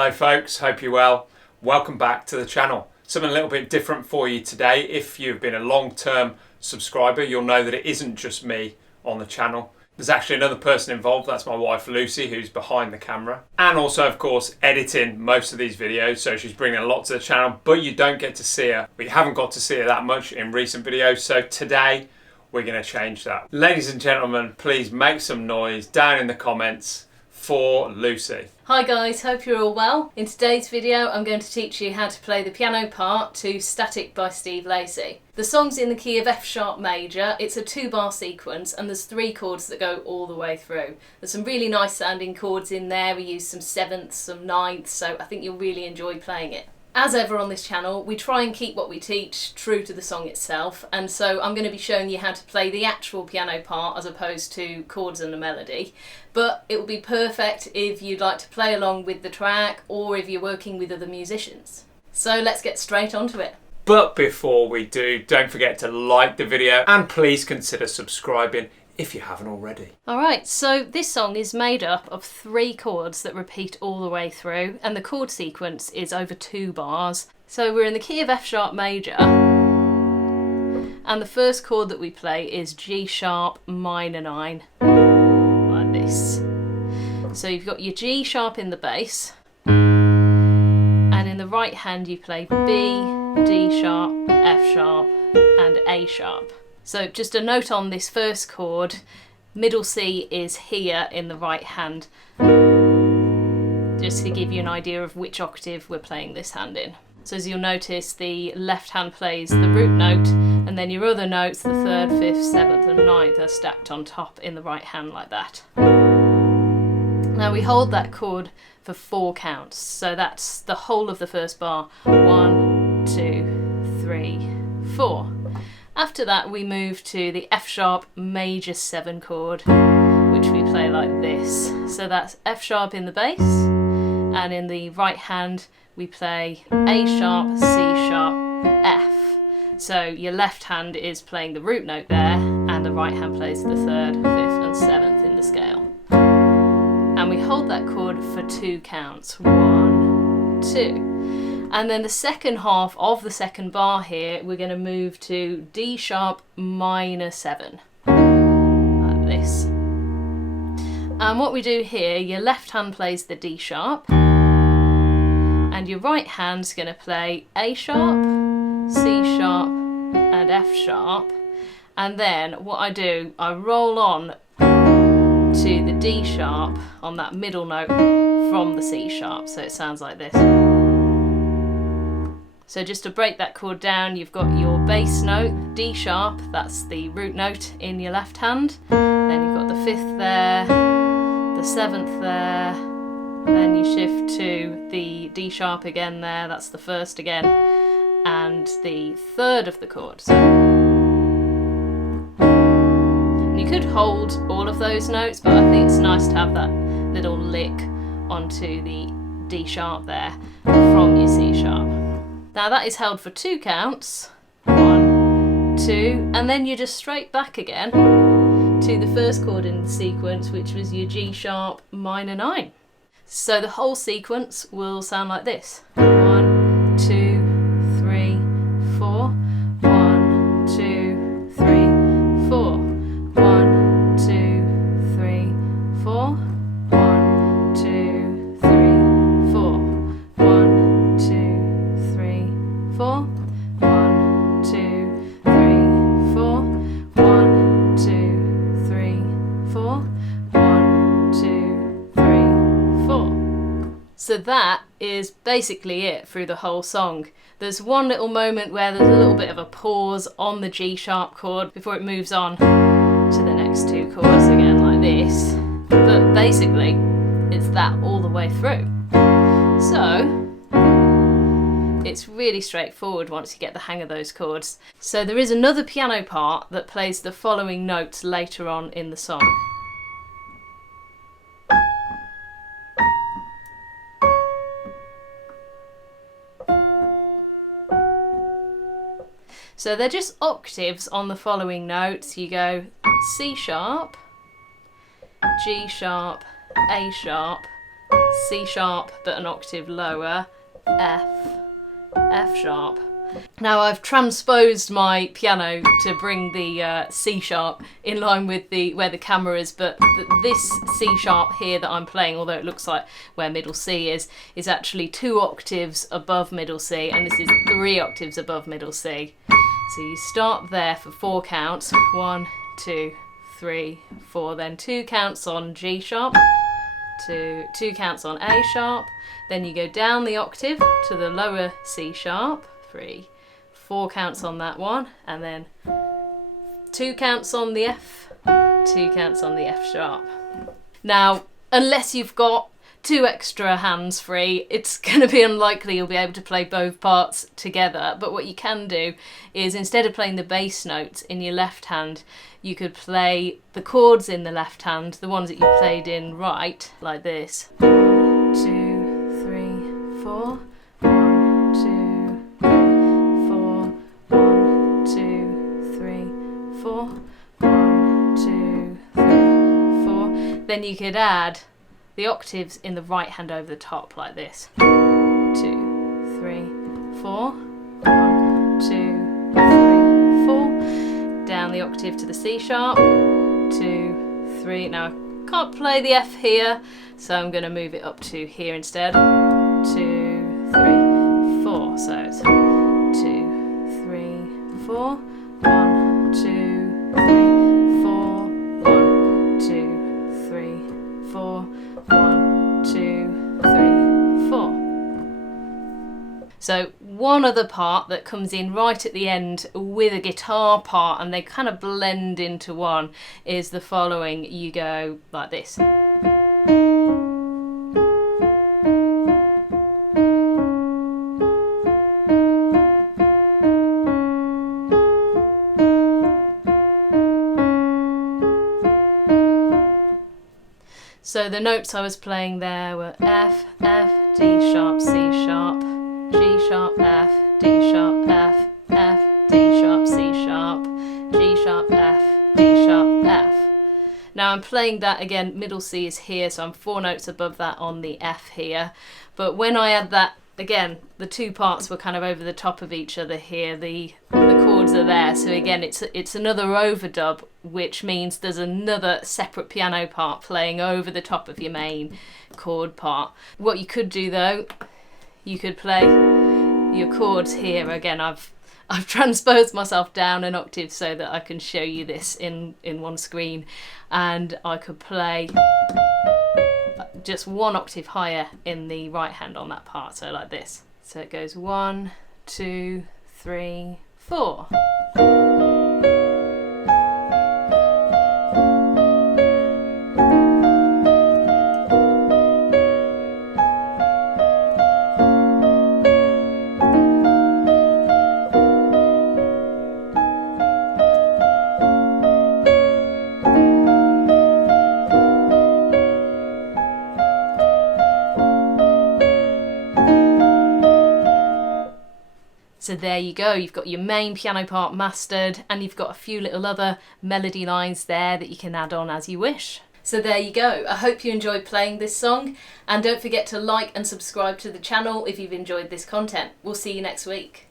Hello folks, hope you're well. Welcome back to the channel. Something a little bit different for you today. If you've been a long-term subscriber, you'll know that it isn't just me on the channel. There's actually another person involved, that's my wife Lucy, who's behind the camera. And also, of course, editing most of these videos, so she's bringing a lot to the channel, but you don't get to see her. We haven't got to see her that much in recent videos, so today we're going to change that. Ladies and gentlemen, please make some noise down in the comments for Lucy. Hi guys, hope you're all well. In today's video I'm going to teach you how to play the piano part to Static by Steve Lacy. The song's in the key of F sharp major, it's a 2-bar sequence and there's 3 chords that go all the way through. There's some really nice sounding chords in there, we use some 7ths, some 9ths, so I think you'll really enjoy playing it. As ever on this channel, we try and keep what we teach true to the song itself, and so I'm going to be showing you how to play the actual piano part as opposed to chords and a melody. But it will be perfect if you'd like to play along with the track or if you're working with other musicians. So let's get straight onto it. But before we do, don't forget to like the video and please consider subscribing if you haven't already. Alright, so this song is made up of 3 chords that repeat all the way through, and the chord sequence is over 2 bars. So we're in the key of F sharp major, and the first chord that we play is G sharp minor 9, like this. So you've got your G sharp in the bass, and in the right hand you play B, D sharp, F sharp, and A sharp. So just a note on this first chord, middle C is here in the right hand, just to give you an idea of which octave we're playing this hand in. So as you'll notice, the left hand plays the root note, and then your other notes, the 3rd, 5th, 7th and 9th, are stacked on top in the right hand like that. Now we hold that chord for 4 counts, so that's the whole of the first bar. 1, 2, 3, 4. After that we move to the F sharp major 7 chord, which we play like this. So that's F sharp in the bass, and in the right hand we play A sharp, C sharp, F. So your left hand is playing the root note there, and the right hand plays the 3rd, 5th and 7th in the scale. And we hold that chord for 2 counts. 1, 2. And then the second half of the second bar here, we're going to move to D sharp minor 7, like this. And what we do here, your left hand plays the D sharp, and your right hand's going to play A sharp, C sharp, and F sharp. And then what I do, I roll on to the D sharp on that middle note from the C sharp, so it sounds like this. So just to break that chord down, you've got your bass note, D sharp, that's the root note in your left hand. Then you've got the 5th there, the 7th there, then you shift to the D sharp again there, that's the 1st again, and the 3rd of the chord. So you could hold all of those notes, but I think it's nice to have that little lick onto the D sharp there from your C sharp. Now that is held for 2 counts, 1, 2, and then you're just straight back again to the first chord in the sequence, which was your G sharp minor 9. So the whole sequence will sound like this. 1, 2, 3, 4, 1, 2, 3, 4, 1, 2, 3, 4, 1, 2, 3, 4, 1, 2, 3, 4, 1, 2, 3, 4, 1, 2, 3, 4, 1, 2, 3, 4. So that is basically it through the whole song. There's one little moment where there's a little bit of a pause on the G sharp chord before it moves on to the next 2 chords again like this. But basically, it's that all the way through. So it's really straightforward once you get the hang of those chords. So there is another piano part that plays the following notes later on in the song. So they're just octaves on the following notes. You go C sharp, G sharp, A sharp, C sharp but an octave lower, F, F sharp. Now I've transposed my piano to bring the C sharp in line with where the camera is, but this C sharp here that I'm playing, although it looks like where middle C is actually 2 octaves above middle C, and this is 3 octaves above middle C. So you start there for 4 counts, 1, 2, 3, 4, then 2 counts on G sharp, 2 counts on A sharp, then you go down the octave to the lower C sharp, 3, 4 counts on that one, and then 2 counts on the F, 2 counts on the F sharp. Now, unless you've got 2 extra hands free, it's going to be unlikely you'll be able to play both parts together, but what you can do is, instead of playing the bass notes in your left hand, you could play the chords in the left hand, the ones that you played in right, like this. 1, 2, 3, 4. 1, 2, 3, 4. 1, 2, 3, 4. 1, 2, 3, 4. Then you could add the octaves in the right hand over the top, like this. 2, 3, 4. 1, 2, 3, 4. Down the octave to the C sharp. 2, 3. Now I can't play the F here, so I'm going to move it up to here instead. 2, 3, 4. So it's 2, 3, 4. 1, 2, 3, 4. 1, 2, 3, 4. 1, 2, 3, 4. So one other part that comes in right at the end with a guitar part, and they kind of blend into one, is the following. You go like this. So the notes I was playing there were F, F, D sharp, C sharp, G sharp, F, D sharp, F, F, D sharp, C sharp, G sharp, F, D sharp, F. Now I'm playing that again, middle C is here, so I'm 4 notes above that on the F here. But when I add that, again, the 2 parts were kind of over the top of each other here, the chords are there, so again it's another overdub, which means there's another separate piano part playing over the top of your main chord part. What you could do though, you could play your chords here. Again, I've transposed myself down an octave so that I can show you this in one screen, and I could play just 1 octave higher in the right hand on that part, so like this. So it goes 1, 2, 3, 4. So there you go, you've got your main piano part mastered, and you've got a few little other melody lines there that you can add on as you wish. So there you go, I hope you enjoyed playing this song, and don't forget to like and subscribe to the channel if you've enjoyed this content. We'll see you next week.